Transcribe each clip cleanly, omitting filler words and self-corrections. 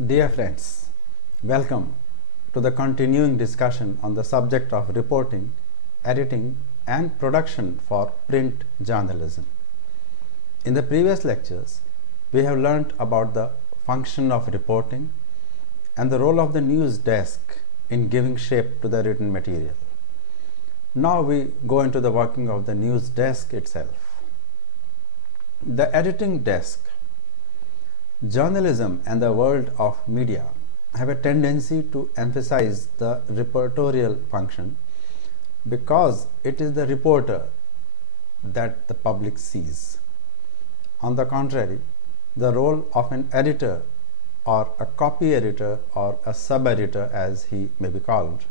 Dear friends, welcome to the continuing discussion on the subject of reporting, editing and production for print journalism. In the previous lectures, we have learnt about the function of reporting and the role of the news desk in giving shape to the written material. Now we go into the working of the news desk itself. The editing desk. Journalism and the world of media have a tendency to emphasize the reportorial function because it is the reporter that the public sees. On the contrary, the role of an editor or a copy editor or a sub-editor, as he may be called,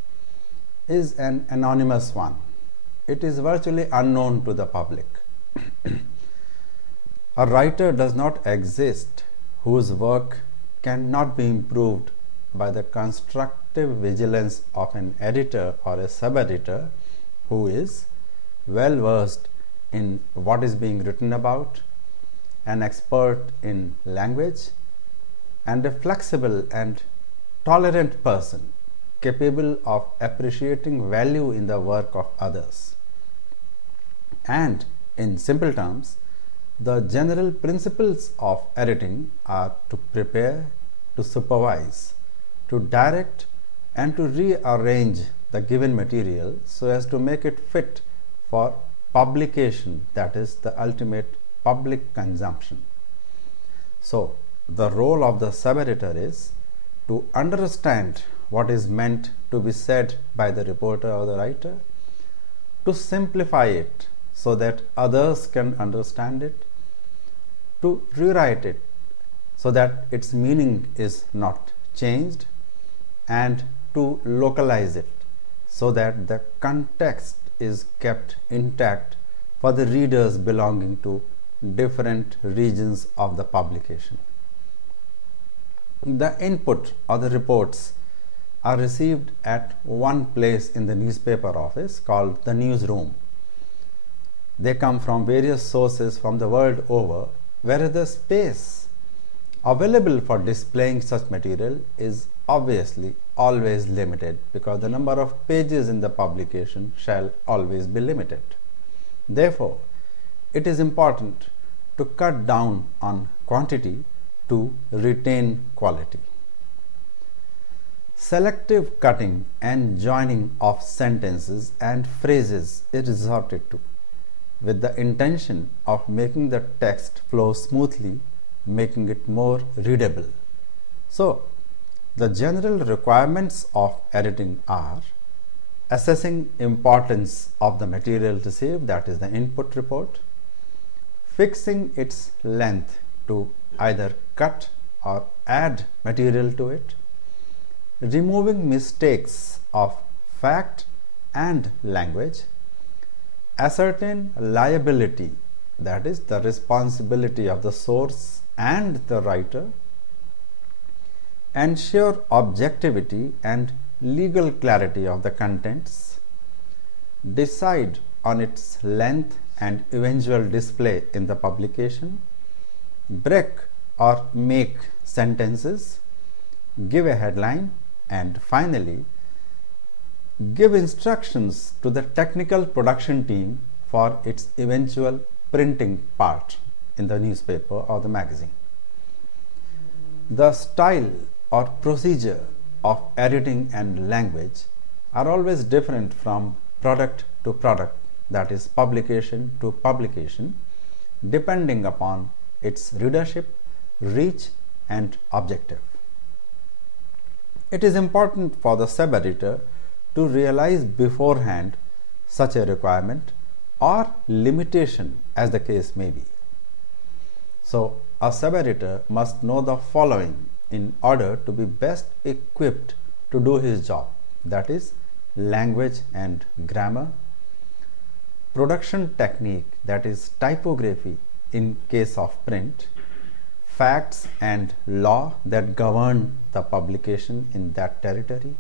is an anonymous one. It is virtually unknown to the public. A writer does not exist whose work cannot be improved by the constructive vigilance of an editor or a sub-editor who is well versed in what is being written about, an expert in language, and a flexible and tolerant person capable of appreciating value in the work of others. And in simple terms, the general principles of editing are to prepare, to supervise, to direct and to rearrange the given material so as to make it fit for publication, that is the ultimate public consumption. So, the role of the sub-editor is to understand what is meant to be said by the reporter or the writer, to simplify it so that others can understand it, to rewrite it so that its meaning is not changed, and to localize it so that the context is kept intact for the readers belonging to different regions of the publication. The input or the reports are received at one place in the newspaper office called the newsroom. They come from various sources from the world over, whereas the space available for displaying such material is obviously always limited because the number of pages in the publication shall always be limited. Therefore, it is important to cut down on quantity to retain quality. Selective cutting and joining of sentences and phrases is resorted to with the intention of making the text flow smoothly, making it more readable. So, the general requirements of editing are assessing importance of the material received, that is the input report, fixing its length to either cut or add material to it, removing mistakes of fact and language, ascertain liability, that is the responsibility of the source and the writer, ensure objectivity and legal clarity of the contents, decide on its length and eventual display in the publication, break or make sentences, give a headline, and finally give instructions to the technical production team for its eventual printing part in the newspaper or the magazine. The style or procedure of editing and language are always different from product to product, that is publication to publication, depending upon its readership, reach and objective. It is important for the sub-editor to realize beforehand such a requirement or limitation as the case may be. So, a sub-editor must know the following in order to be best equipped to do his job, that is language and grammar, production technique, that is typography in case of print, facts and law that govern the publication in that territory,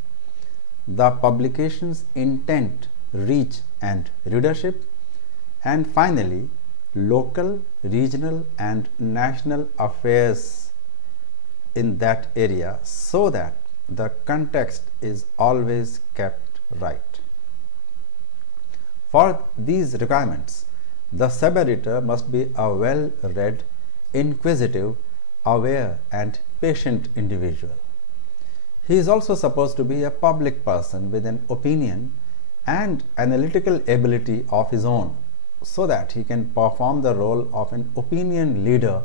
the publication's intent, reach and readership, and finally local, regional and national affairs in that area so that the context is always kept right. For these requirements, the sub-editor must be a well-read, inquisitive, aware and patient individual. He is also supposed to be a public person with an opinion and analytical ability of his own so that he can perform the role of an opinion leader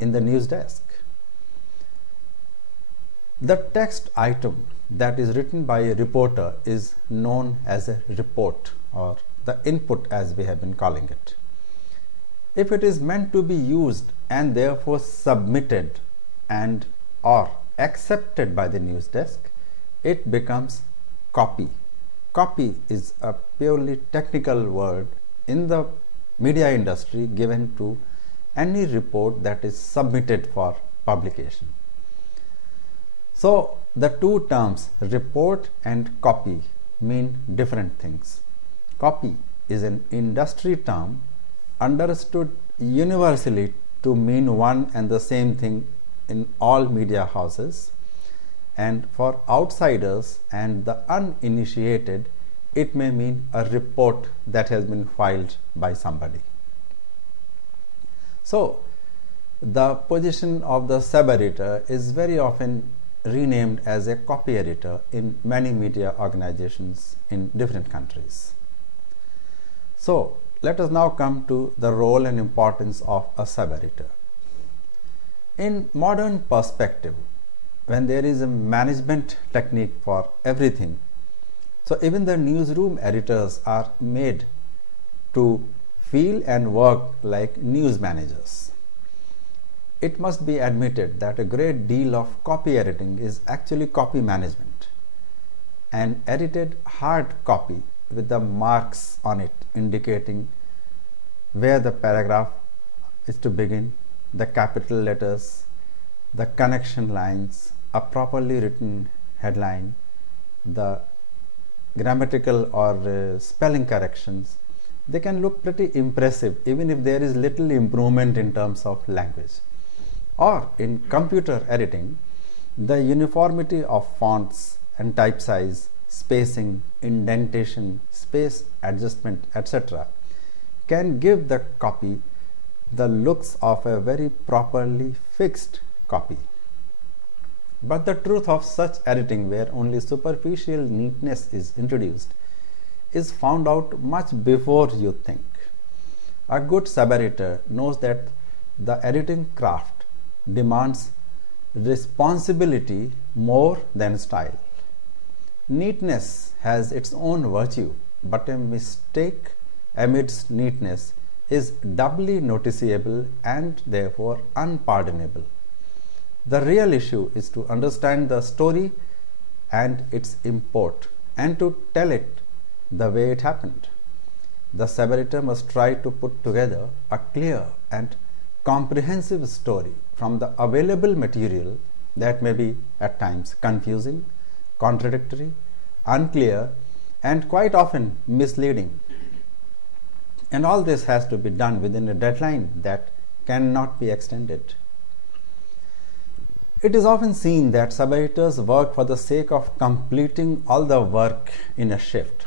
in the news desk. The text item that is written by a reporter is known as a report, or the input as we have been calling it. If it is meant to be used and therefore submitted and or accepted by the news desk, it becomes copy. Copy is a purely technical word in the media industry given to any report that is submitted for publication. So the two terms report and copy mean different things. Copy is an industry term understood universally to mean one and the same thing in all media houses, and for outsiders and the uninitiated it may mean a report that has been filed by somebody. So the position of the sub-editor is very often renamed as a copy editor in many media organizations in different countries. So let us now come to the role and importance of a sub-editor. In modern perspective, when there is a management technique for everything, so even the newsroom editors are made to feel and work like news managers. It must be admitted that a great deal of copy editing is actually copy management. An edited hard copy with the marks on it indicating where the paragraph is to begin, the capital letters, the connection lines, a properly written headline, the grammatical or spelling corrections, they can look pretty impressive even if there is little improvement in terms of language. Or in computer editing, the uniformity of fonts and type size, spacing, indentation, space adjustment, etc. can give the copy the looks of a very properly fixed copy. But the truth of such editing, where only superficial neatness is introduced, is found out much before you think. A good sub-editor knows that the editing craft demands responsibility more than style. Neatness has its own virtue, but a mistake amidst neatness is doubly noticeable and therefore unpardonable. The real issue is to understand the story and its import and to tell it the way it happened. The sub-editor must try to put together a clear and comprehensive story from the available material that may be at times confusing, contradictory, unclear, and quite often misleading. And all this has to be done within a deadline that cannot be extended. It is often seen that sub-editors work for the sake of completing all the work in a shift,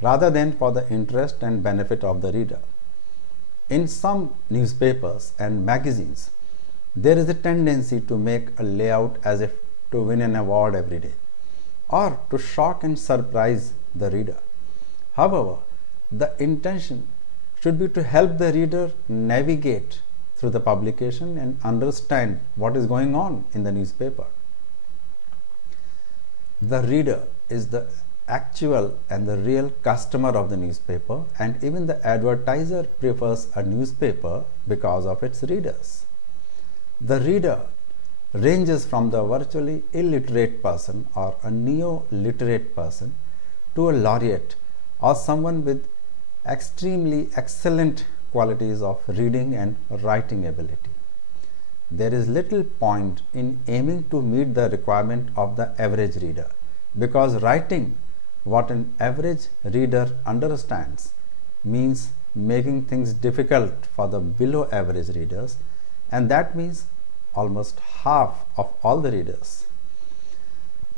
rather than for the interest and benefit of the reader. In some newspapers and magazines, there is a tendency to make a layout as if to win an award every day, or to shock and surprise the reader. However, the intention should be to help the reader navigate through the publication and understand what is going on in the newspaper. The reader is the actual and the real customer of the newspaper, and even the advertiser prefers a newspaper because of its readers. The reader ranges from the virtually illiterate person or a neo-literate person to a laureate or someone with extremely excellent qualities of reading and writing ability. There is little point in aiming to meet the requirement of the average reader, because writing what an average reader understands means making things difficult for the below average readers, and that means almost half of all the readers.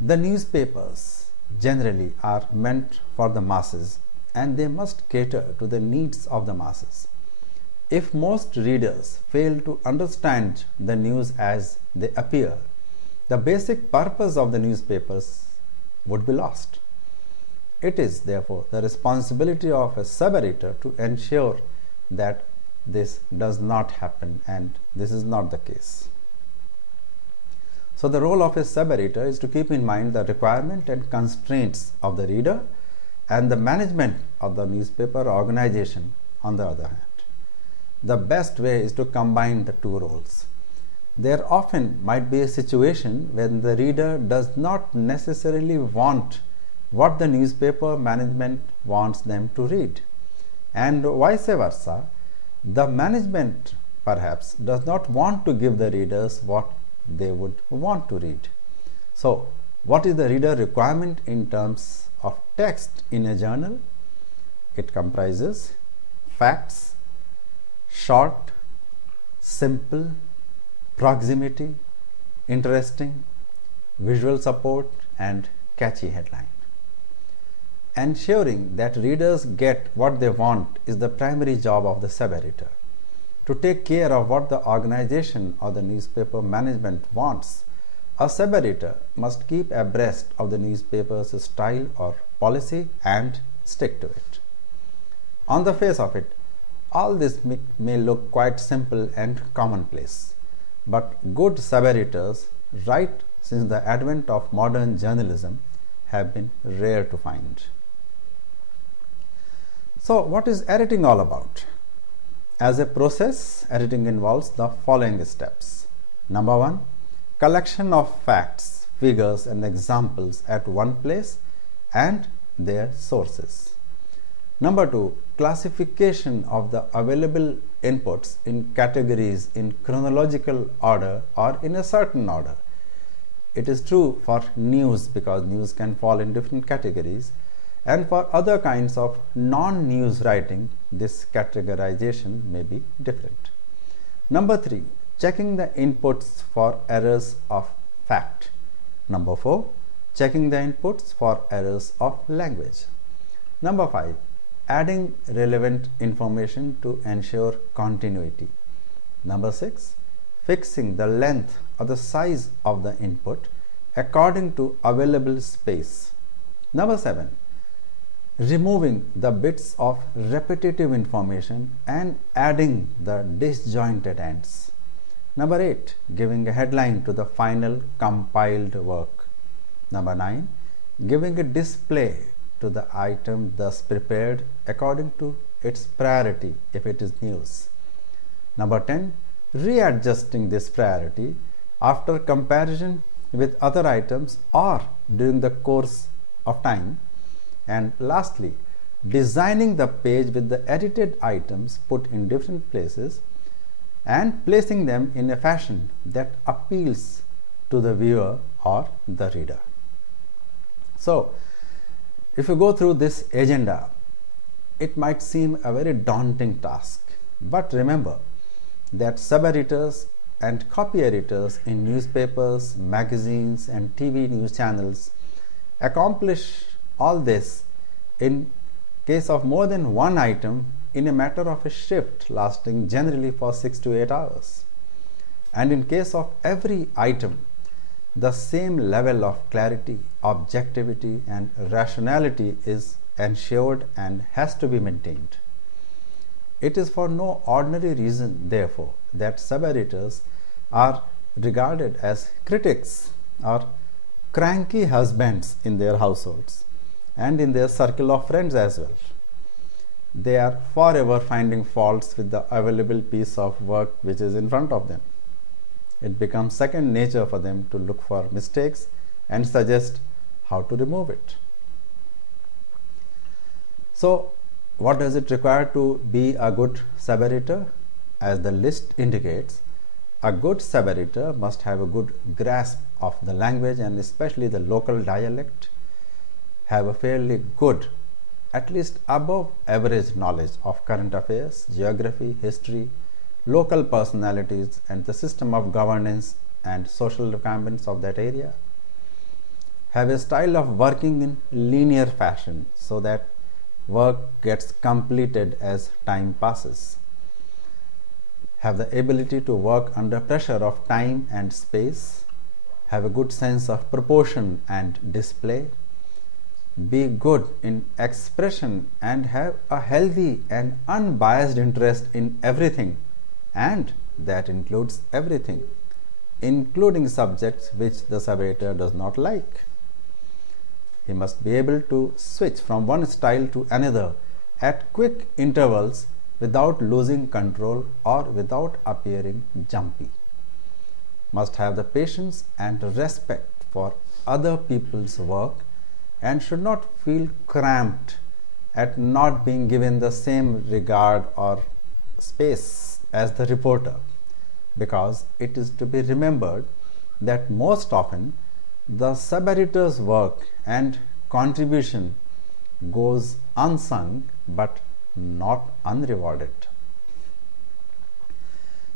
The newspapers generally are meant for the masses, and they must cater to the needs of the masses. If most readers fail to understand the news as they appear, the basic purpose of the newspapers would be lost. It is therefore the responsibility of a sub-editor to ensure that this does not happen, and this is not the case. So the role of a sub-editor is to keep in mind the requirement and constraints of the reader and the management of the newspaper organization on the other hand. The best way is to combine the two roles. There often might be a situation when the reader does not necessarily want what the newspaper management wants them to read, and vice versa. The management perhaps does not want to give the readers what they would want to read. So, what is the reader requirement in terms of text in a journal? It comprises facts, short, simple, proximity, interesting, visual support, and catchy headline. Ensuring that readers get what they want is the primary job of the sub-editor. To take care of what the organization or the newspaper management wants, a sub-editor must keep abreast of the newspaper's style or policy and stick to it. On the face of it, all this may look quite simple and commonplace, but good sub-editors, right since the advent of modern journalism, have been rare to find. So, what is editing all about? As a process, editing involves the following steps. Number 1, collection of facts, figures, and examples at one place and their sources. Number 2, classification of the available inputs in categories in chronological order or in a certain order. It is true for news because news can fall in different categories, and for other kinds of non-news writing, this categorization may be different. Number 3, checking the inputs for errors of fact. Number 4, checking the inputs for errors of language. Number 5, adding relevant information to ensure continuity. Number 6, fixing the length or the size of the input according to available space. Number 7, removing the bits of repetitive information and adding the disjointed ends. Number 8, giving a headline to the final compiled work. Number 9, giving a display to the item thus prepared according to its priority if it is news. Number 10, readjusting this priority after comparison with other items or during the course of time. And lastly, designing the page with the edited items put in different places and placing them in a fashion that appeals to the viewer or the reader. So, if you go through this agenda, it might seem a very daunting task, but remember that sub-editors and copy editors in newspapers, magazines, and TV news channels accomplish all this in case of more than one item in a matter of a shift lasting generally for 6 to 8 hours. And in case of every item, the same level of clarity, objectivity, and rationality is ensured and has to be maintained. It is for no ordinary reason, therefore, that sub-editors are regarded as critics or cranky husbands in their households and in their circle of friends as well. They are forever finding faults with the available piece of work which is in front of them. It becomes second nature for them to look for mistakes and suggest how to remove it. So, what does it require to be a good sub-editor? As the list indicates, a good sub-editor must have a good grasp of the language and especially the local dialect, have a fairly good, at least above average knowledge of current affairs, geography, history, local personalities and the system of governance and social requirements of that area. Have a style of working in linear fashion so that work gets completed as time passes. Have the ability to work under pressure of time and space. Have a good sense of proportion and display. Be good in expression and have a healthy and unbiased interest in everything, and that includes everything, including subjects which the subeditor does not like. He must be able to switch from one style to another at quick intervals without losing control or without appearing jumpy. Must have the patience and respect for other people's work and should not feel cramped at not being given the same regard or space as the reporter, because it is to be remembered that most often the subeditor's work and contribution goes unsung but not unrewarded.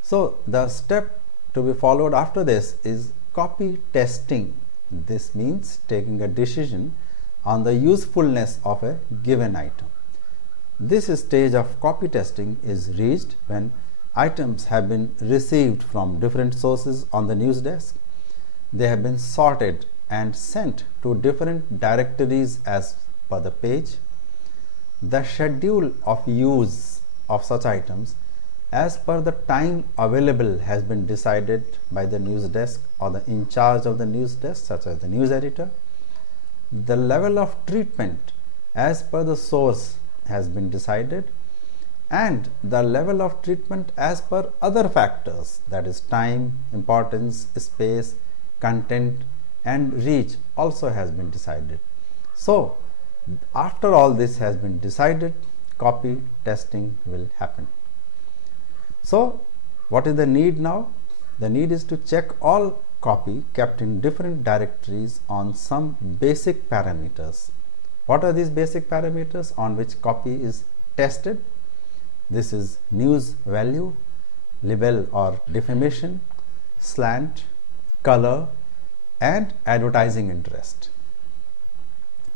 So the step to be followed after this is copy testing. This means taking a decision on the usefulness of a given item. This stage of copy testing is reached when items have been received from different sources on the news desk. They have been sorted and sent to different directories as per the page. The schedule of use of such items as per the time available has been decided by the news desk or the in charge of the news desk, such as the news editor. The level of treatment as per the source has been decided, and the level of treatment as per other factors, that is time, importance, space, content and reach, also has been decided. So after all this has been decided, copy testing will happen. So what is the need now? The need is to check all copy kept in different directories on some basic parameters. What are these basic parameters on which copy is tested? This is news value, libel or defamation, slant, color and advertising interest.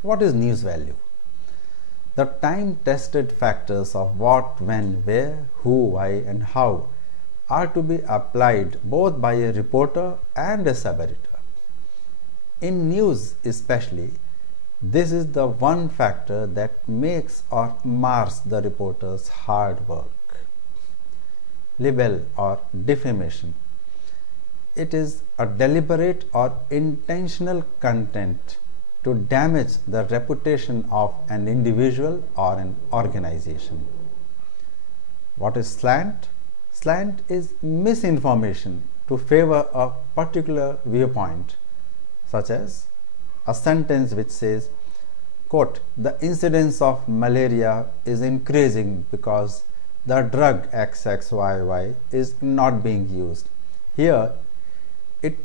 What is news value? The time tested factors of what, when, where, who, why and how are to be applied both by a reporter and a subeditor. In news especially, this is the one factor that makes or mars the reporter's hard work. Libel or defamation. It is a deliberate or intentional content to damage the reputation of an individual or an organization. What is slant? Slant is misinformation to favor a particular viewpoint, such as a sentence which says, quote, the incidence of malaria is increasing because the drug XXYY is not being used. Here, it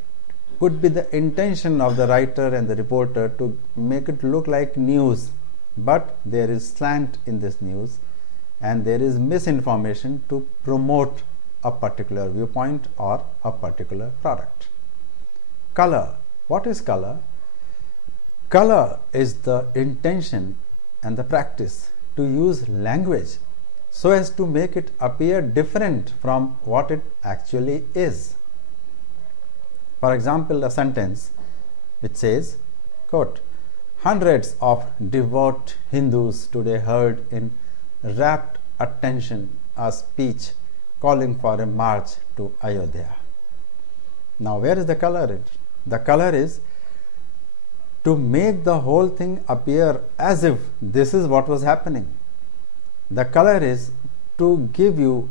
could be the intention of the writer and the reporter to make it look like news, but there is slant in this news and there is misinformation to promote a particular viewpoint or a particular product. Color. What is color? Color is the intention and the practice to use language so as to make it appear different from what it actually is. For example, a sentence which says, quote, hundreds of devout Hindus today heard in rapt attention a speech calling for a march to Ayodhya. Now, where is the color in it? The color is to make the whole thing appear as if this is what was happening. The color is to give you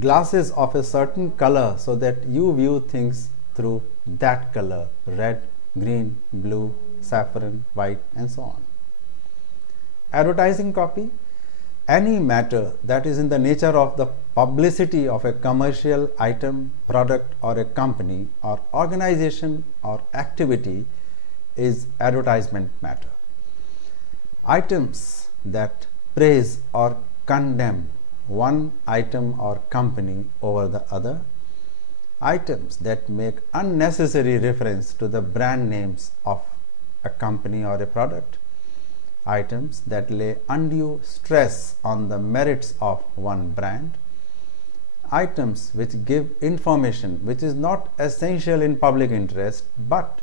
glasses of a certain color so that you view things through that color: red, green, blue, saffron, white and so on. Advertising copy. Any matter that is in the nature of the publicity of a commercial item, product or a company or organization or activity is advertisement matter. Items that praise or condemn one item or company over the other, items that make unnecessary reference to the brand names of a company or a product, items that lay undue stress on the merits of one brand, items which give information which is not essential in public interest but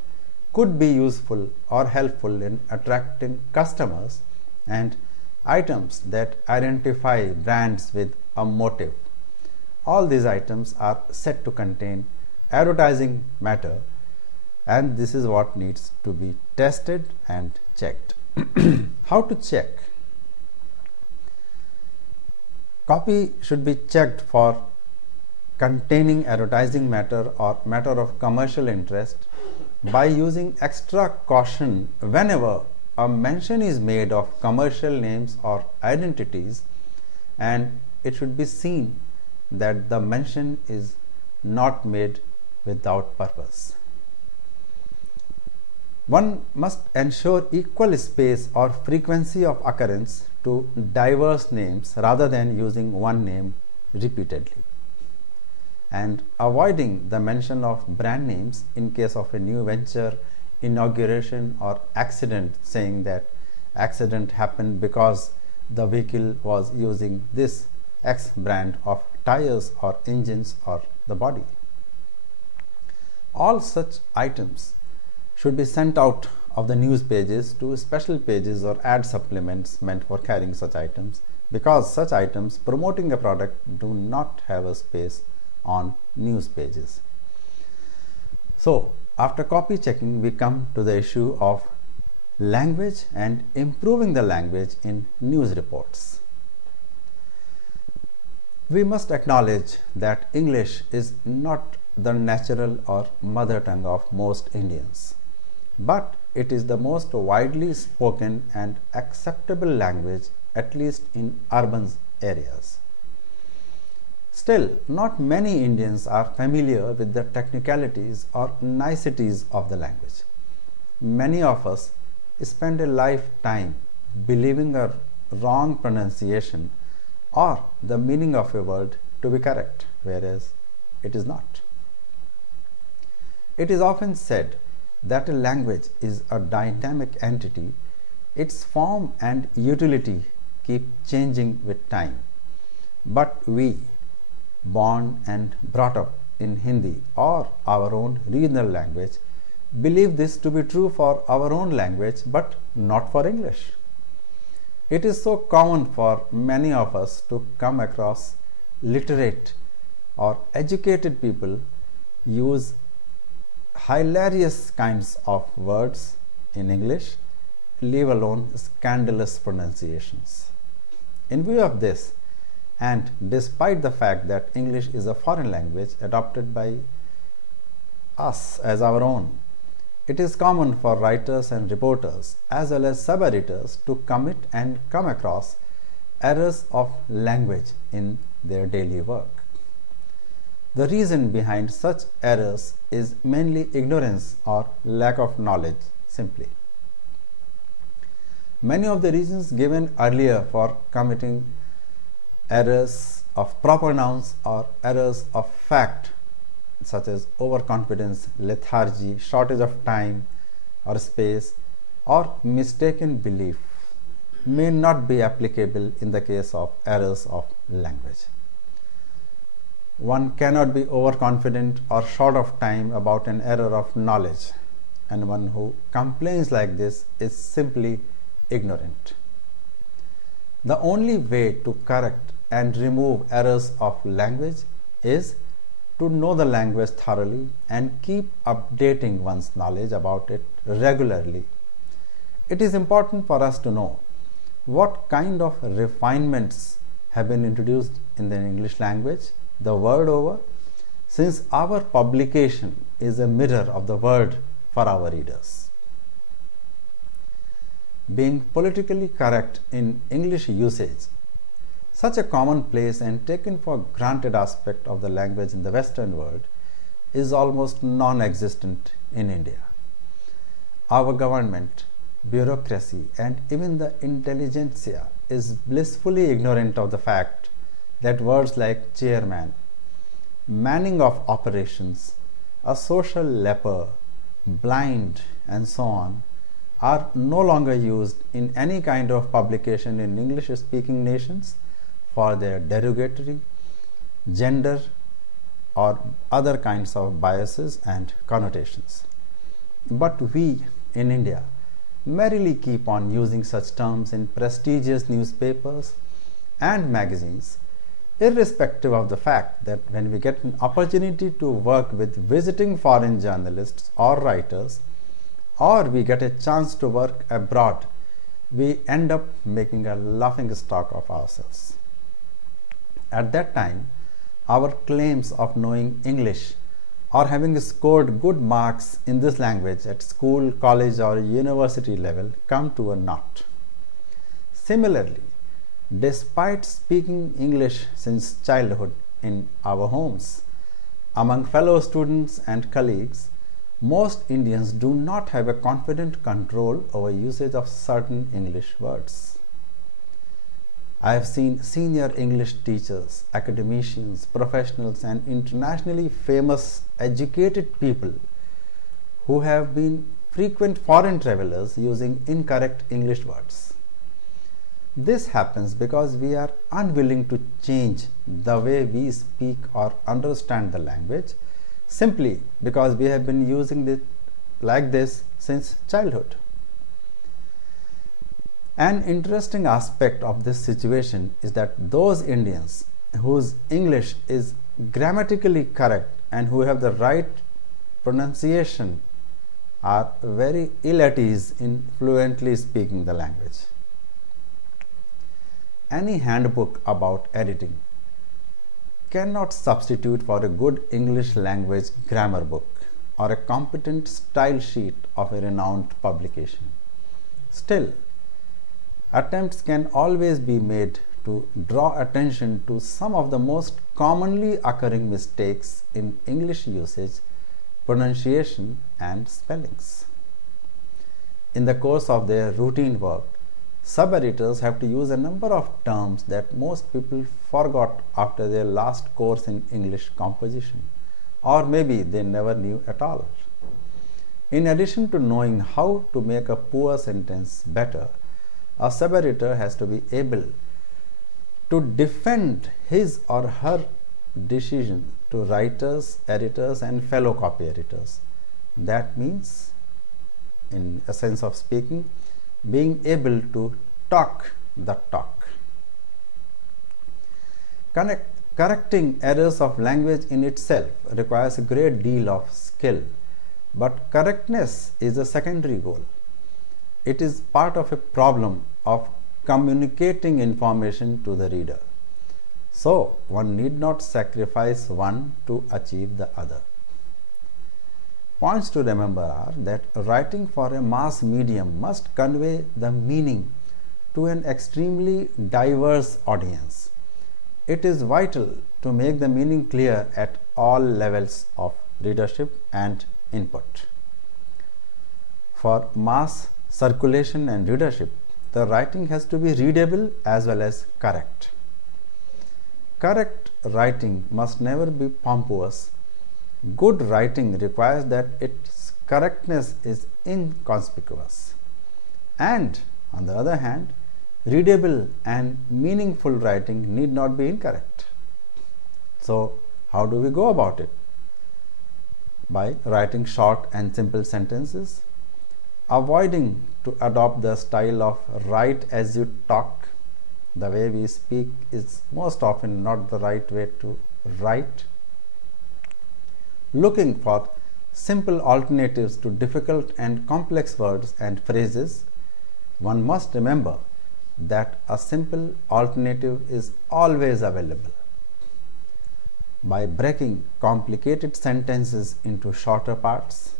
could be useful or helpful in attracting customers, and items that identify brands with a motive. All these items are said to contain advertising matter, and this is what needs to be tested and checked. How to check? Copy should be checked for containing advertising matter or matter of commercial interest by using extra caution whenever a mention is made of commercial names or identities, and it should be seen that the mention is not made without purpose. One must ensure equal space or frequency of occurrence to diverse names rather than using one name repeatedly, and avoiding the mention of brand names in case of a new venture, inauguration or accident, saying that accident happened because the vehicle was using this X brand of tires or engines or the body. All such items should be sent out of the news pages to special pages or ad supplements meant for carrying such items, because such items promoting a product do not have a space on news pages. So, after copy checking, we come to the issue of language and improving the language in news reports. We must acknowledge that English is not the natural or mother tongue of most Indians, but it is the most widely spoken and acceptable language, at least in urban areas. Still, not many Indians are familiar with the technicalities or niceties of the language. Many of us spend a lifetime believing a wrong pronunciation or the meaning of a word to be correct, whereas it is not. It is often said that a language is a dynamic entity. Its form and utility keep changing with time. But we, born and brought up in Hindi or our own regional language, believe this to be true for our own language but not for English. It is so common for many of us to come across literate or educated people use hilarious kinds of words in English, leave alone scandalous pronunciations. In view of this, and despite the fact that English is a foreign language adopted by us as our own, it is common for writers and reporters as well as sub-editors to commit and come across errors of language in their daily work. The reason behind such errors is mainly ignorance or lack of knowledge simply. Many of the reasons given earlier for committing errors of proper nouns or errors of fact, such as overconfidence, lethargy, shortage of time or space, or mistaken belief, may not be applicable in the case of errors of language. One cannot be overconfident or short of time about an error of knowledge, and one who complains like this is simply ignorant. The only way to correct and remove errors of language is to know the language thoroughly and keep updating one's knowledge about it regularly. It is important for us to know what kind of refinements have been introduced in the English language the world over, since our publication is a mirror of the world for our readers. Being politically correct in English usage, such a commonplace and taken for granted aspect of the language in the Western world, is almost non-existent in India. Our government, bureaucracy, and even the intelligentsia is blissfully ignorant of the fact that words like chairman, manning of operations, a social leper, blind, and so on are no longer used in any kind of publication in English-speaking nations for their derogatory, gender, or other kinds of biases and connotations. But we in India merrily keep on using such terms in prestigious newspapers and magazines, irrespective of the fact that when we get an opportunity to work with visiting foreign journalists or writers, or we get a chance to work abroad, we end up making a laughing stock of ourselves. At that time, our claims of knowing English or having scored good marks in this language at school, college, or university level come to a naught. Similarly, despite speaking English since childhood in our homes, among fellow students and colleagues, most Indians do not have a confident control over usage of certain English words. I have seen senior English teachers, academicians, professionals, and internationally famous educated people who have been frequent foreign travelers using incorrect English words. This happens because we are unwilling to change the way we speak or understand the language, simply because we have been using it like this since childhood. An interesting aspect of this situation is that those Indians whose English is grammatically correct and who have the right pronunciation are very ill at ease in fluently speaking the language. Any handbook about editing cannot substitute for a good English language grammar book or a competent style sheet of a renowned publication. Still, attempts can always be made to draw attention to some of the most commonly occurring mistakes in English usage, pronunciation, and spellings. In the course of their routine work, sub-editors have to use a number of terms that most people forgot after their last course in English composition, or maybe they never knew at all. In addition to knowing how to make a poor sentence better, a sub-editor has to be able to defend his or her decision to writers, editors, and fellow copy editors. That means, in a sense of speaking, being able to talk the talk. Correcting errors of language in itself requires a great deal of skill, but correctness is a secondary goal. It is part of a problem of communicating information to the reader. So, one need not sacrifice one to achieve the other. Points to remember are that writing for a mass medium must convey the meaning to an extremely diverse audience. It is vital to make the meaning clear at all levels of readership and input. For mass circulation and readership, the writing has to be readable as well as correct. Correct writing must never be pompous. Good writing requires that its correctness is inconspicuous. And, on the other hand, readable and meaningful writing need not be incorrect. So, how do we go about it? By writing short and simple sentences, avoiding to adopt the style of write as you talk. The way we speak is most often not the right way to write. Looking for simple alternatives to difficult and complex words and phrases, one must remember that a simple alternative is always available. By breaking complicated sentences into shorter parts,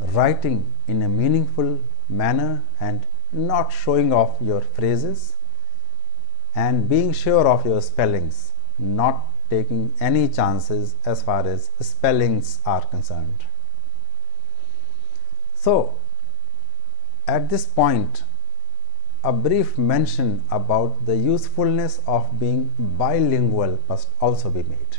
writing in a meaningful manner and not showing off your phrases, and being sure of your spellings, not taking any chances as far as spellings are concerned. So, at this point, a brief mention about the usefulness of being bilingual must also be made.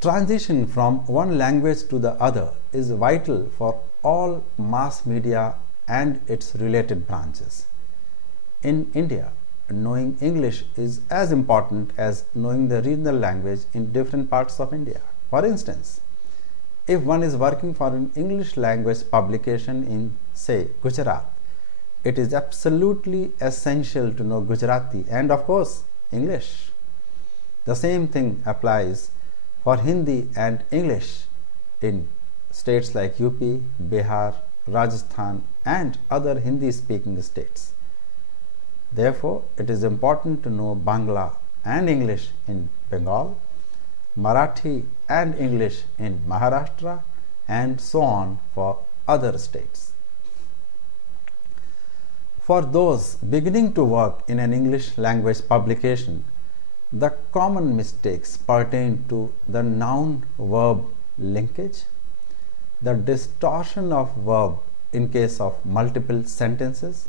Transition from one language to the other is vital for all mass media and its related branches. In India, knowing English is as important as knowing the regional language in different parts of India. For instance, if one is working for an English language publication in, say, Gujarat, it is absolutely essential to know Gujarati and, of course, English. The same thing applies for Hindi and English in states like UP, Bihar, Rajasthan, and other Hindi-speaking states. Therefore, it is important to know Bangla and English in Bengal, Marathi and English in Maharashtra, and so on for other states. For those beginning to work in an English language publication, the common mistakes pertain to the noun-verb linkage, the distortion of verb in case of multiple sentences,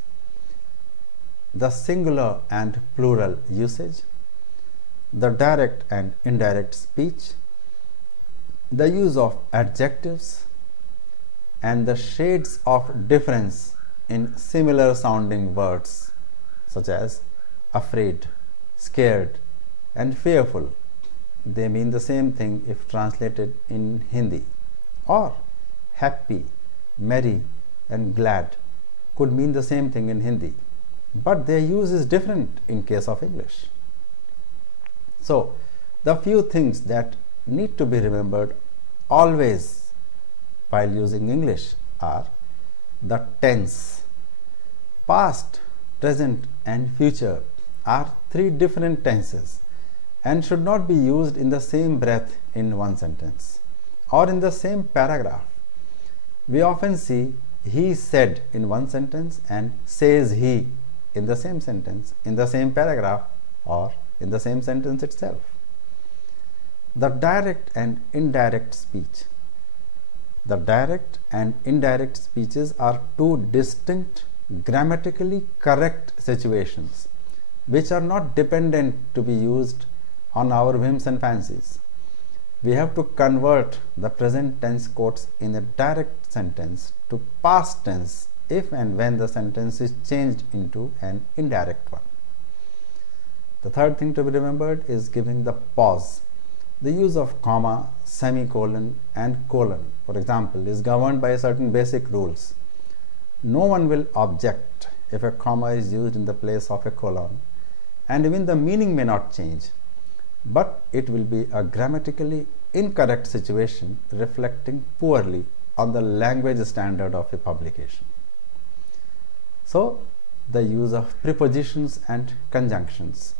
the singular and plural usage, the direct and indirect speech, the use of adjectives, and the shades of difference in similar sounding words such as afraid, scared, and fearful. They mean the same thing if translated in Hindi, or happy, merry, and glad could mean the same thing in Hindi, but their use is different in case of English. So, the few things that need to be remembered always while using English are the tense. Past, present, and future are three different tenses and should not be used in the same breath in one sentence or in the same paragraph. We often see he said in one sentence and says he in the same sentence, in the same paragraph, or in the same sentence itself. The direct and indirect speech. The direct and indirect speeches are two distinct, grammatically correct situations which are not dependent to be used on our whims and fancies. We have to convert the present tense quotes in a direct sentence to past tense if and when the sentence is changed into an indirect one. The third thing to be remembered is giving the pause. The use of comma, semicolon, and colon, for example, is governed by certain basic rules. No one will object if a comma is used in the place of a colon, and even the meaning may not change, but it will be a grammatically incorrect situation reflecting poorly on the language standard of a publication. So, the use of prepositions and conjunctions.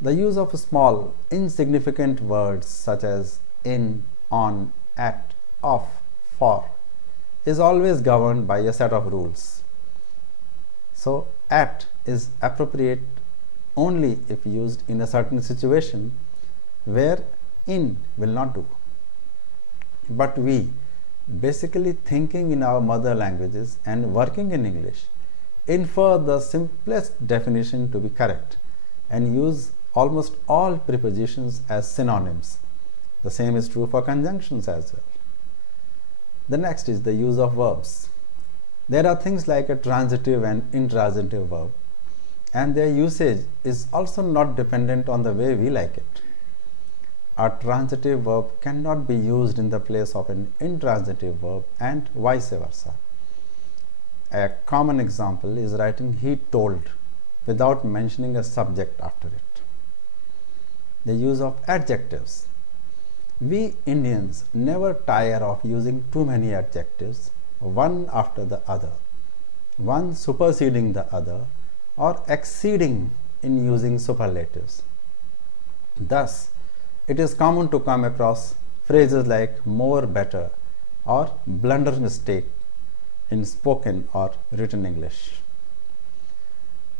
The use of small, insignificant words such as in, on, at, of, for is always governed by a set of rules. So, at is appropriate only if used in a certain situation where in will not do. But we, basically thinking in our mother languages and working in English, infer the simplest definition to be correct and use almost all prepositions as synonyms. The same is true for conjunctions as well. The next is the use of verbs. There are things like a transitive and intransitive verb, and their usage is also not dependent on the way we like it. A transitive verb cannot be used in the place of an intransitive verb and vice versa. A common example is writing he told without mentioning a subject after it. The use of adjectives. We Indians never tire of using too many adjectives, one after the other, one superseding the other or exceeding in using superlatives. Thus, it is common to come across phrases like more, better, or blunder mistake in spoken or written English.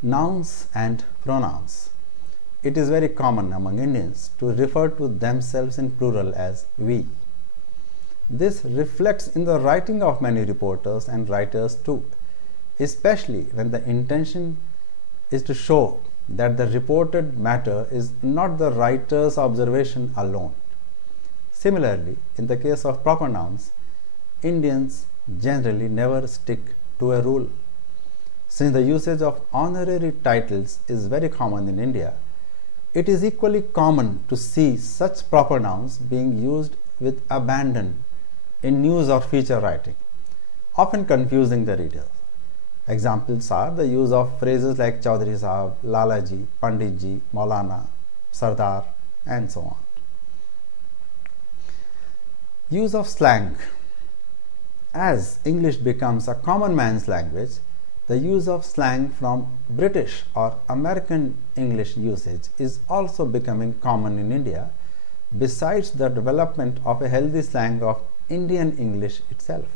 Nouns and pronouns. It is very common among Indians to refer to themselves in plural as we. This reflects in the writing of many reporters and writers too. especially when the intention is to show that the reported matter is not the writer's observation alone. Similarly, in the case of proper nouns, Indians generally never stick to a rule. Since the usage of honorary titles is very common in India, it is equally common to see such proper nouns being used with abandon in news or feature writing, often confusing the reader. Examples are the use of phrases like Chaudhary Sahab, Lalaji, Panditji, Maulana, Sardar, and so on. Use of slang. As English becomes a common man's language, the use of slang from British or American English usage is also becoming common in India, besides the development of a healthy slang of Indian English itself.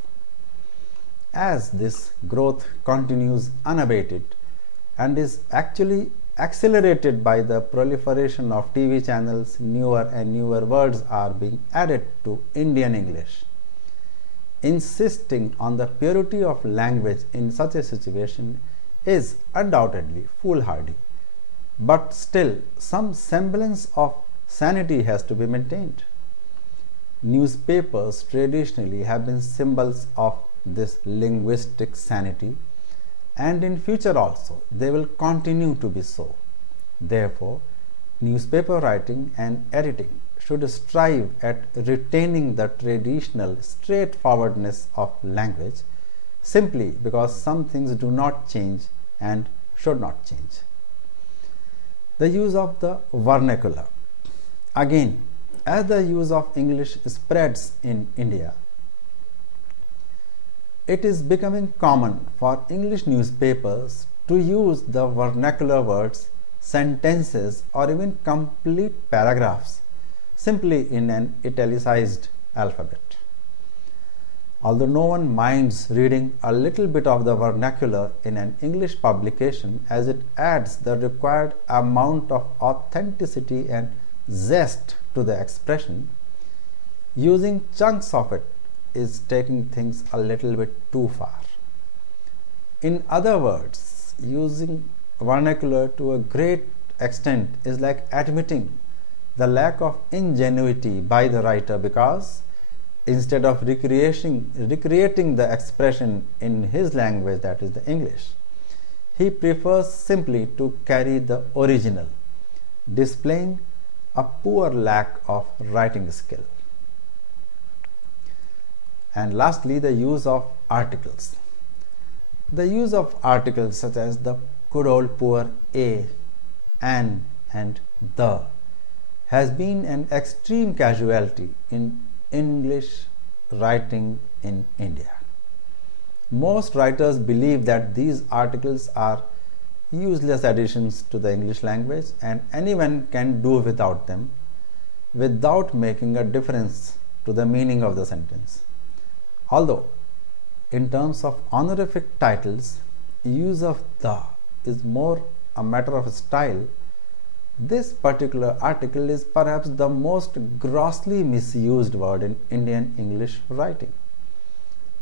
As this growth continues unabated and is actually accelerated by the proliferation of TV channels, newer and newer words are being added to Indian English. Insisting on the purity of language in such a situation is undoubtedly foolhardy, but still some semblance of sanity has to be maintained. Newspapers traditionally have been symbols of this linguistic sanity, and in future also they will continue to be so. Therefore, newspaper writing and editing should strive at retaining the traditional straightforwardness of language, simply because some things do not change and should not change. The use of the vernacular. Again, as the use of English spreads in India, it is becoming common for English newspapers to use the vernacular words, sentences, or even complete paragraphs simply in an italicized alphabet. Although no one minds reading a little bit of the vernacular in an English publication, as it adds the required amount of authenticity and zest to the expression, using chunks of it is taking things a little bit too far. In other words, using vernacular to a great extent is like admitting the lack of ingenuity by the writer, because instead of recreating the expression in his language, that is the English, he prefers simply to carry the original, displaying a poor lack of writing skill. And lastly, the use of articles. The use of articles such as the good old poor a, an, and the has been an extreme casualty in English writing in India. Most writers believe that these articles are useless additions to the English language and anyone can do without them without making a difference to the meaning of the sentence. Although, in terms of honorific titles, use of the is more a matter of style, this particular article is perhaps the most grossly misused word in Indian English writing.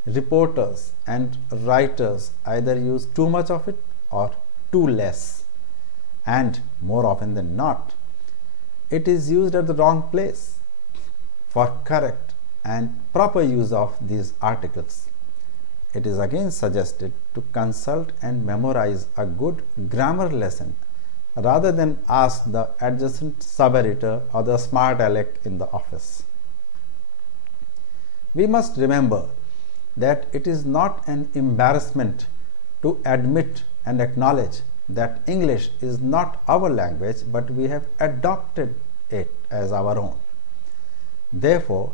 Reporters and writers either use too much of it or too less, and more often than not, it is used at the wrong place. For correct and proper use of these articles, it is again suggested to consult and memorize a good grammar lesson rather than ask the adjacent subeditor or the smart aleck in the office. We must remember that it is not an embarrassment to admit and acknowledge that English is not our language, but we have adopted it as our own. Therefore,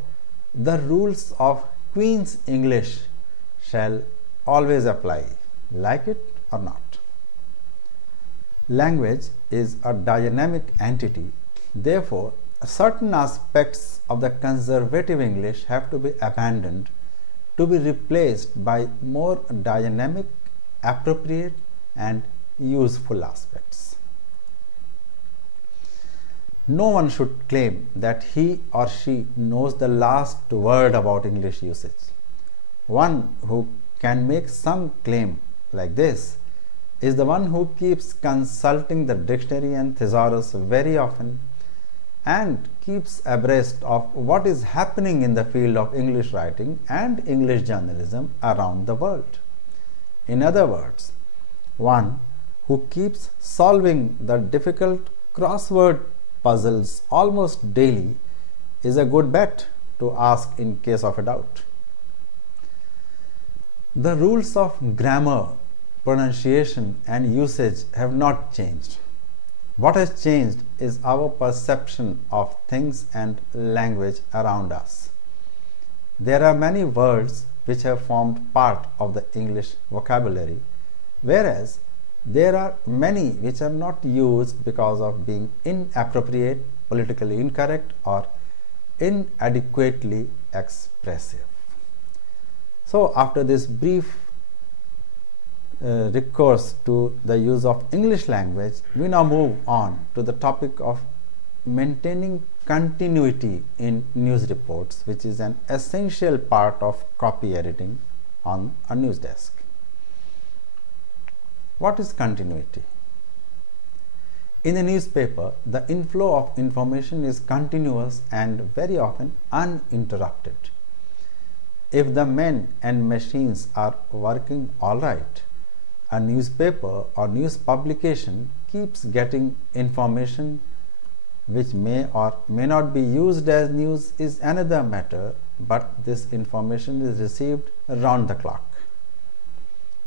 the rules of Queen's English shall always apply, like it or not. Language is a dynamic entity. Therefore, certain aspects of the conservative English have to be abandoned to be replaced by more dynamic, appropriate, and useful aspects. No one should claim that he or she knows the last word about English usage. One who can make some claim like this is the one who keeps consulting the dictionary and thesaurus very often and keeps abreast of what is happening in the field of English writing and English journalism around the world. In other words, one who keeps solving the difficult crossword puzzles almost daily is a good bet to ask in case of a doubt. The rules of grammar, pronunciation and usage have not changed. What has changed is our perception of things and language around us. There are many words which have formed part of the English vocabulary, whereas there are many which are not used because of being inappropriate, politically incorrect, or inadequately expressive. So, after this brief recourse to the use of English language, we now move on to the topic of maintaining continuity in news reports, which is an essential part of copy editing on a news desk. What is continuity? In a newspaper, the inflow of information is continuous and very often uninterrupted. If the men and machines are working all right, a newspaper or news publication keeps getting information which may or may not be used as news is another matter, but this information is received round the clock.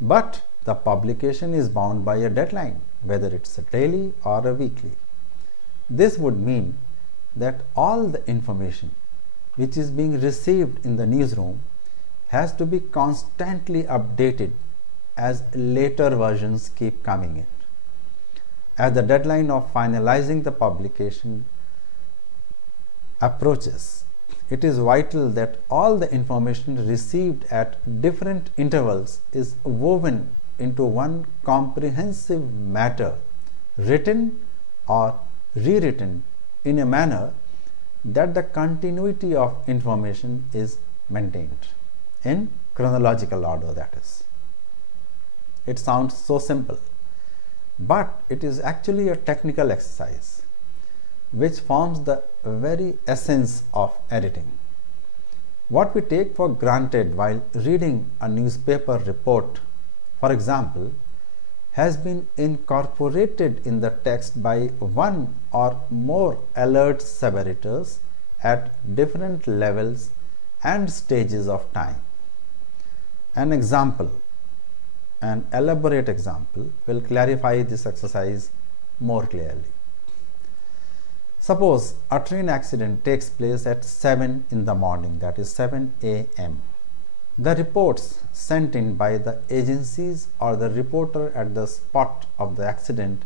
But the publication is bound by a deadline, whether it's a daily or a weekly. This would mean that all the information which is being received in the newsroom has to be constantly updated as later versions keep coming in. As the deadline of finalizing the publication approaches, it is vital that all the information received at different intervals is woven into one comprehensive matter, written or rewritten in a manner that the continuity of information is maintained in chronological order, that is. It sounds so simple, but it is actually a technical exercise which forms the very essence of editing. What we take for granted while reading a newspaper report, for example, has been incorporated in the text by one or more alert separators at different levels and stages of time. An elaborate example will clarify this exercise more clearly. Suppose a train accident takes place at 7 in the morning, that is 7 a.m. The reports sent in by the agencies or the reporter at the spot of the accident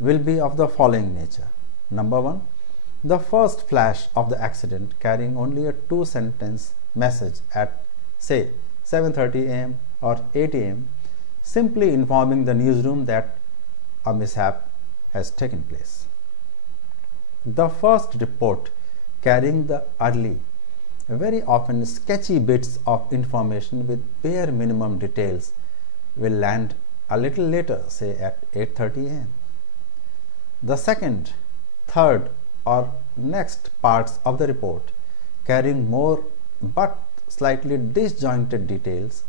will be of the following nature. Number 1, the first flash of the accident carrying only a 2-sentence message at say 7:30 a.m. or 8 a.m. simply informing the newsroom that a mishap has taken place. The first report carrying the early, very often sketchy bits of information with bare minimum details will land a little later, say at 8:30 a.m. The second, third or next parts of the report carrying more but slightly disjointed details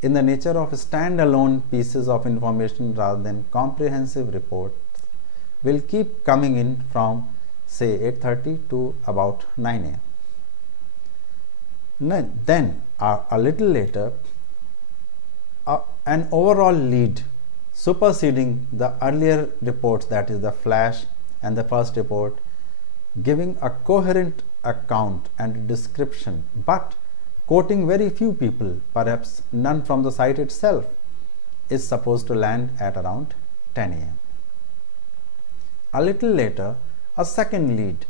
in the nature of standalone pieces of information rather than comprehensive reports will keep coming in from say 8:30 to about 9 a.m. Then a little later, an overall lead superseding the earlier reports, that is the flash and the first report, giving a coherent account and description but quoting very few people, perhaps none from the site itself, is supposed to land at around 10 a.m. A little later, a second lead,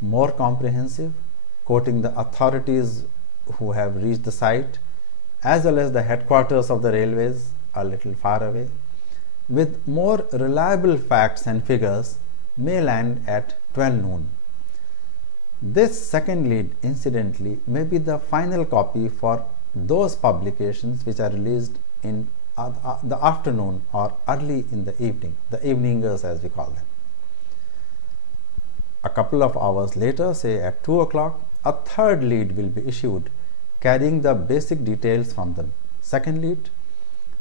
more comprehensive, quoting the authorities who have reached the site as well as the headquarters of the railways a little far away, with more reliable facts and figures, may land at 12 noon. This second lead, incidentally, may be the final copy for those publications which are released in the afternoon or early in the evening, the eveningers as we call them. A couple of hours later, say at 2 o'clock, a third lead will be issued carrying the basic details from the second lead,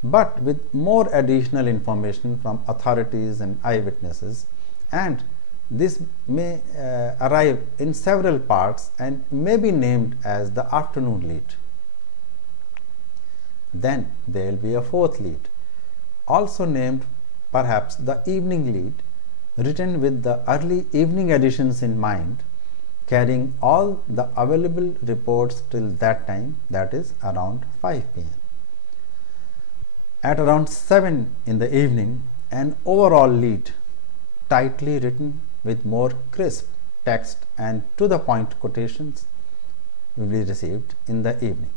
but with more additional information from authorities and eyewitnesses, and this may arrive in several parts and may be named as the afternoon lead. Then there will be a fourth lead, also named perhaps the evening lead, written with the early evening editions in mind, carrying all the available reports till that time, that is around 5 p.m. At around 7 in the evening, an overall lead, tightly written with more crisp text and to the point quotations, will be received in the evening.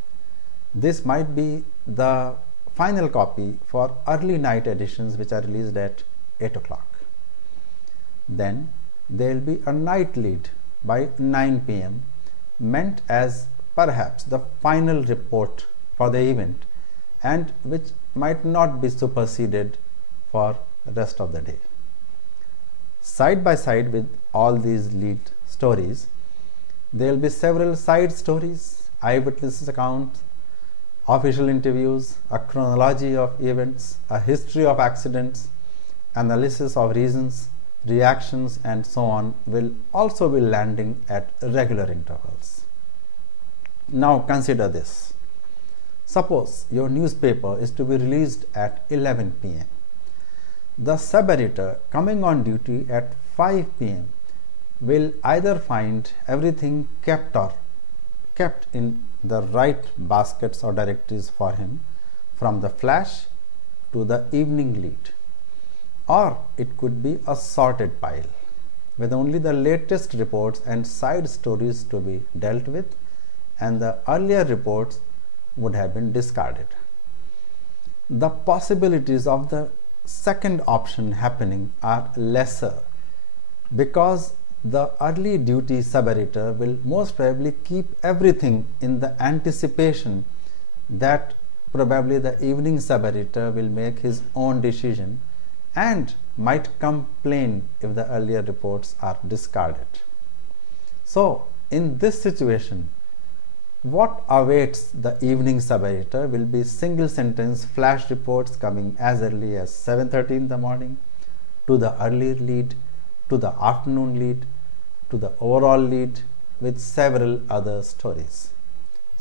This might be the final copy for early night editions which are released at 8 o'clock. Then there will be a night lead by 9 p.m. meant as perhaps the final report for the event, and which might not be superseded for the rest of the day. Side by side with all these lead stories, there will be several side stories, eyewitness accounts, official interviews, a chronology of events, a history of accidents, analysis of reasons, reactions, and so on will also be landing at regular intervals. Now consider this. Suppose your newspaper is to be released at 11 p.m. The sub-editor coming on duty at 5 p.m. will either find everything kept in the right baskets or directories for him from the flash to the evening lead, or it could be a sorted pile with only the latest reports and side stories to be dealt with, and the earlier reports would have been discarded. The possibilities of the second option happening are lesser because the early duty sub-editor will most probably keep everything in the anticipation that probably the evening sub-editor will make his own decision and might complain if the earlier reports are discarded. So, in this situation, what awaits the evening sub-editor will be single sentence flash reports coming as early as 7:30 in the morning, to the early lead, to the afternoon lead, to the overall lead, with several other stories.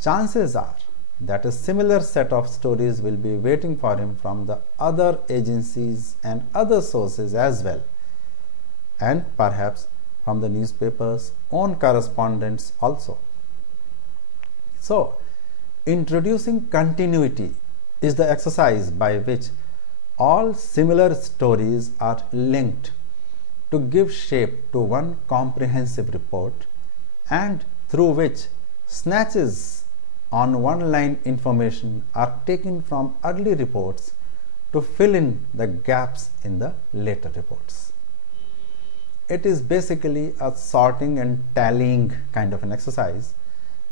Chances are that a similar set of stories will be waiting for him from the other agencies and other sources as well, and perhaps from the newspaper's own correspondents also. So, introducing continuity is the exercise by which all similar stories are linked to give shape to one comprehensive report, and through which snatches on one line information are taken from early reports to fill in the gaps in the later reports. It is basically a sorting and tallying kind of an exercise,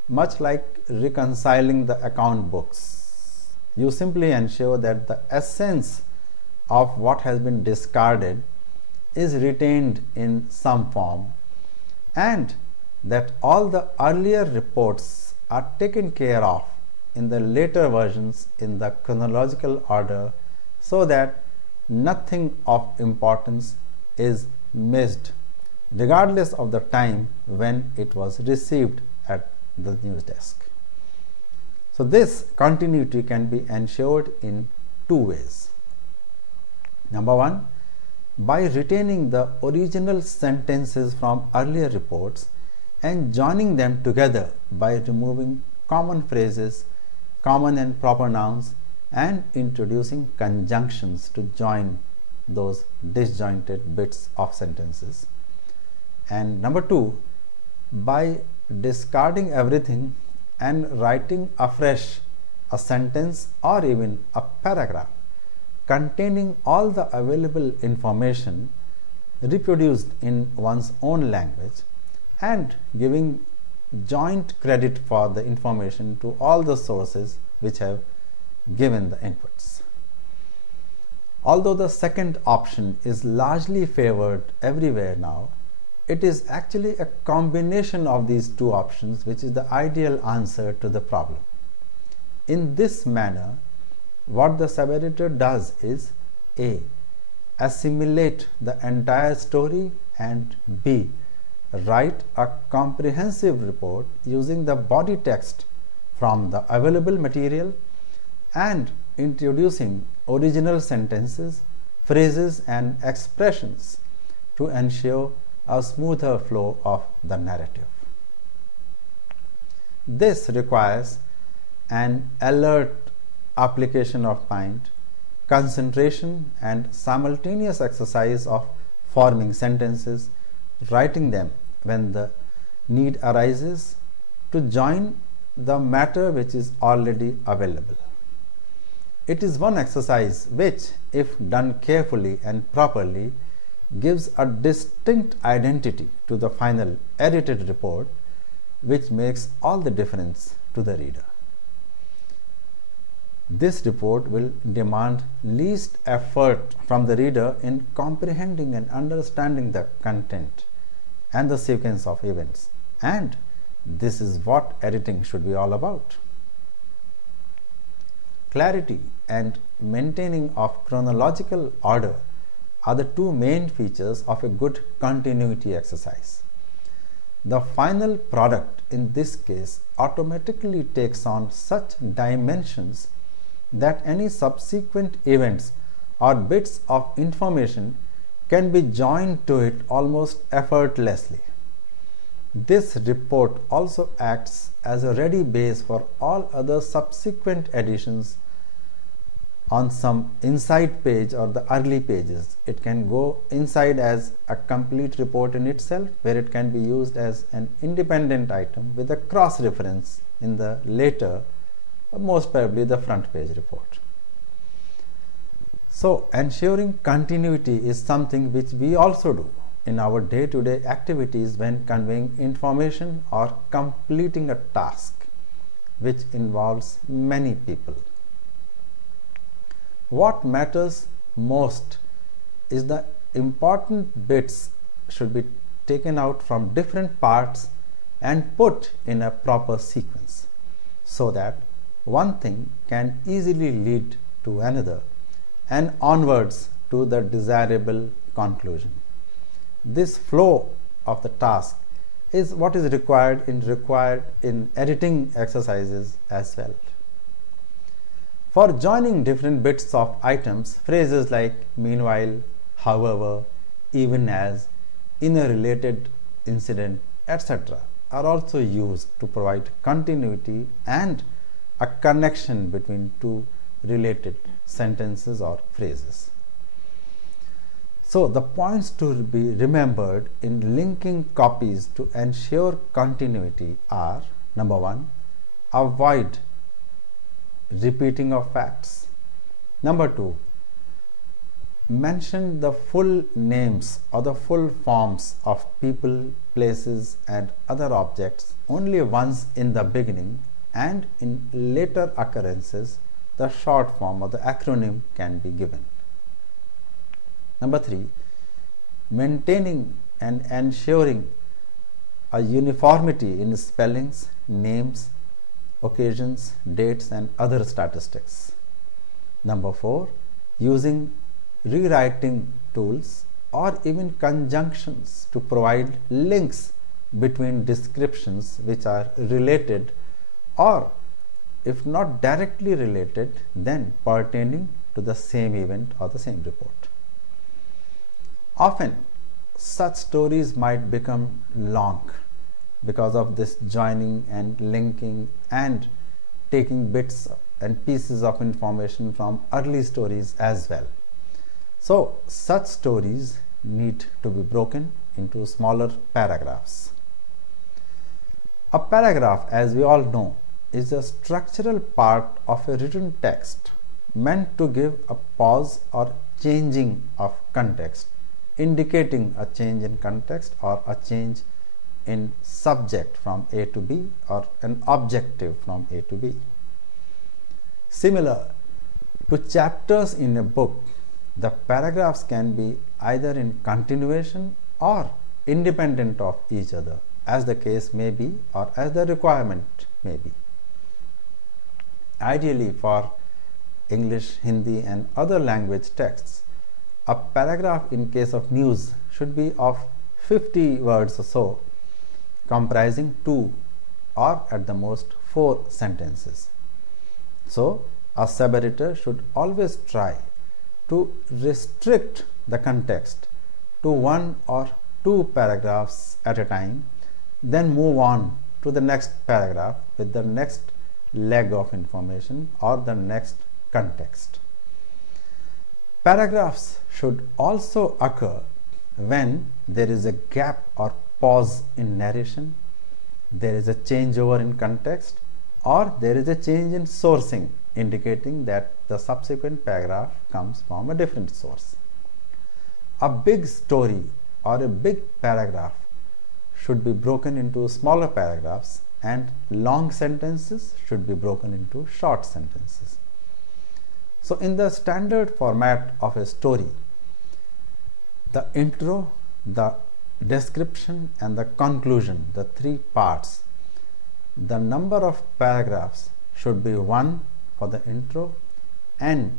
much like reconciling the account books. You simply ensure that the essence of what has been discarded is retained in some form, and that all the earlier reports are taken care of in the later versions in the chronological order, so that nothing of importance is missed regardless of the time when it was received at the news desk. So this continuity can be ensured in two ways. Number one, by retaining the original sentences from earlier reports and joining them together by removing common phrases, common and proper nouns, and introducing conjunctions to join those disjointed bits of sentences. And number two, by discarding everything and writing afresh a sentence or even a paragraph containing all the available information reproduced in one's own language, and giving joint credit for the information to all the sources which have given the inputs. Although the second option is largely favored everywhere now, it is actually a combination of these two options which is the ideal answer to the problem. In this manner, what the sub-editor does is A. Assimilate the entire story, and B. Write a comprehensive report using the body text from the available material and introducing original sentences, phrases and expressions to ensure a smoother flow of the narrative. This requires an alert application of mind, concentration and simultaneous exercise of forming sentences, writing them when the need arises, to join the matter which is already available. It is one exercise which, if done carefully and properly, gives a distinct identity to the final edited report, which makes all the difference to the reader. This report will demand least effort from the reader in comprehending and understanding the content and the sequence of events, and this is what editing should be all about. Clarity and maintaining of chronological order are the two main features of a good continuity exercise. The final product in this case automatically takes on such dimensions that any subsequent events or bits of information can be joined to it almost effortlessly. This report also acts as a ready base for all other subsequent additions on some inside page or the early pages. It can go inside as a complete report in itself, where it can be used as an independent item with a cross reference in the later, most probably the front page report. So ensuring continuity is something which we also do in our day-to-day activities when conveying information or completing a task which involves many people. What matters most is the important bits should be taken out from different parts and put in a proper sequence, so that one thing can easily lead to another and onwards to the desirable conclusion. This flow of the task is what is required in editing exercises as well. For joining different bits of items, phrases like meanwhile, however, even as, in a related incident, etc. are also used to provide continuity and a connection between two related sentences or phrases. So the points to be remembered in linking copies to ensure continuity are: number one, avoid repeating of facts. Number two, mention the full names or the full forms of people, places and other objects only once in the beginning, and in later occurrences the short form or the acronym can be given. Number three, maintaining and ensuring a uniformity in spellings, names, occasions, dates and other statistics. Number four, using rewriting tools or even conjunctions to provide links between descriptions which are related, or if not directly related, then pertaining to the same event or the same report. Often such stories might become long because of this joining and linking and taking bits and pieces of information from early stories as well. So such stories need to be broken into smaller paragraphs. A paragraph, as we all know, is a structural part of a written text meant to give a pause or changing of context, indicating a change in context or a change in subject from A to B or an objective from A to B. Similar to chapters in a book, The paragraphs can be either in continuation or independent of each other, as the case may be or as the requirement may be. Ideally, for English, Hindi and other language texts, a paragraph in case of news should be of 50 words or so, comprising 2 or at the most 4 sentences. So, a sub-editor should always try to restrict the context to 1 or 2 paragraphs at a time, then move on to the next paragraph with the next leg of information or the next context. Paragraphs should also occur when there is a gap or pause in narration, there is a changeover in context, or there is a change in sourcing, indicating that the subsequent paragraph comes from a different source. A big story or a big paragraph should be broken into smaller paragraphs, and long sentences should be broken into short sentences. So, in the standard format of a story, the intro, the description and the conclusion, the 3 parts, the number of paragraphs should be 1 for the intro, and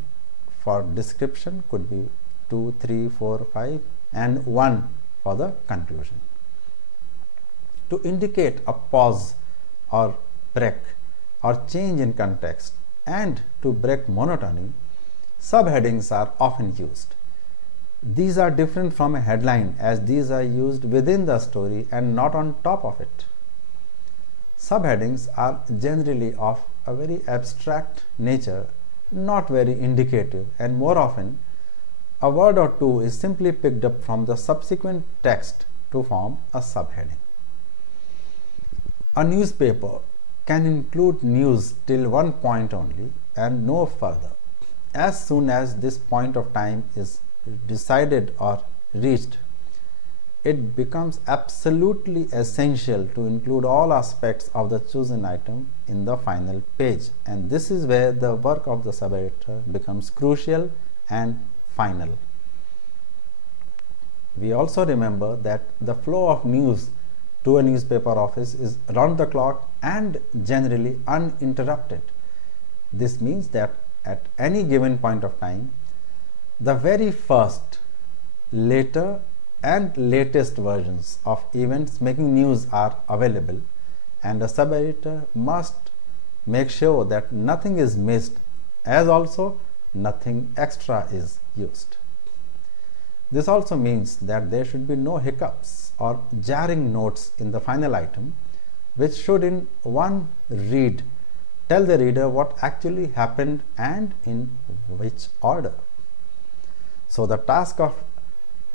for description could be 2, 3, 4, 5 and 1 for the conclusion. To indicate a pause or break or change in context and to break monotony, subheadings are often used. These are different from a headline, as these are used within the story and not on top of it. Subheadings are generally of a very abstract nature, not very indicative, and more often a word or 2 is simply picked up from the subsequent text to form a subheading. A newspaper can include news till one point only and no further. As soon as this point of time is decided or reached, it becomes absolutely essential to include all aspects of the chosen item in the final page, and this is where the work of the sub-editor becomes crucial and final. We also remember that the flow of news to a newspaper office is round the clock and generally uninterrupted. This means that at any given point of time, the very first, later and latest versions of events making news are available, and a sub-editor must make sure that nothing is missed, as also nothing extra is used. This also means that there should be no hiccups or jarring notes in the final item, which should in one read tell the reader what actually happened and in which order. So the task of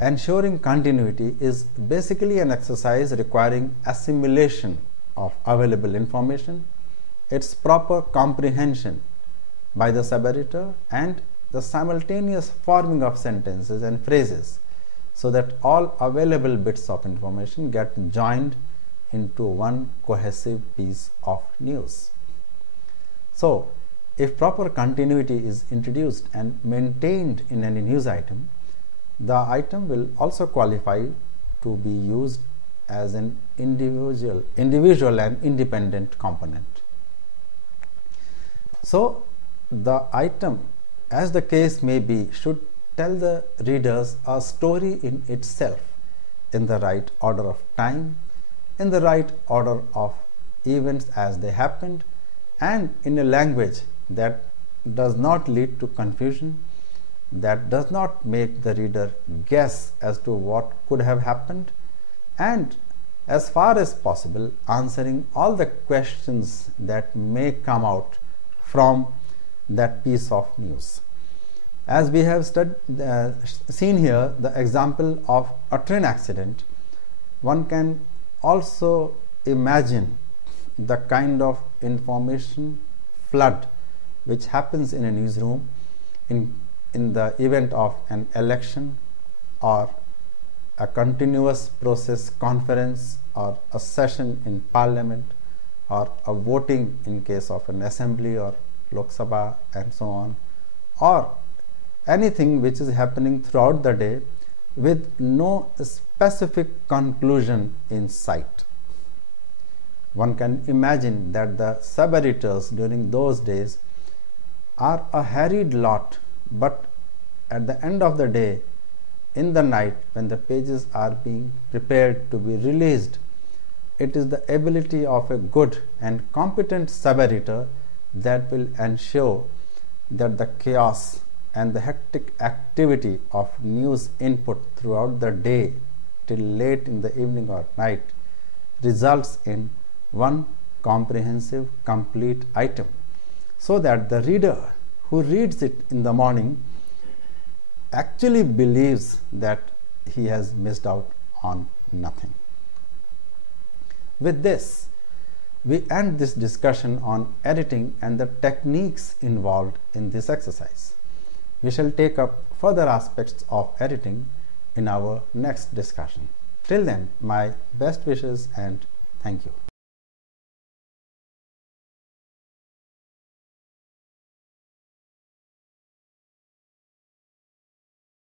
ensuring continuity is basically an exercise requiring assimilation of available information, its proper comprehension by the sub-editor, and the simultaneous forming of sentences and phrases so that all available bits of information get joined into one cohesive piece of news. So, if proper continuity is introduced and maintained in any news item, the item will also qualify to be used as an individual and independent component. So, the item, as the case may be, should tell the readers a story in itself, in the right order of time, in the right order of events as they happened, and in a language that does not lead to confusion, that does not make the reader guess as to what could have happened, and as far as possible answering all the questions that may come out from that piece of news. As we have seen here the example of a train accident, one can also imagine the kind of information flood which happens in a newsroom in the event of an election or a continuous process conference or a session in parliament or a voting in case of an assembly or Lok Sabha and so on, or anything which is happening throughout the day with no specific conclusion in sight. One can imagine that the sub-editors during those days are a harried lot, but at the end of the day, in the night when the pages are being prepared to be released, it is the ability of a good and competent sub-editor that will ensure that the chaos and the hectic activity of news input throughout the day till late in the evening or night results in one comprehensive, complete item, so that the reader who reads it in the morning actually believes that he has missed out on nothing. With this, we end this discussion on editing and the techniques involved in this exercise. We shall take up further aspects of editing in our next discussion. Till then, my best wishes and thank you.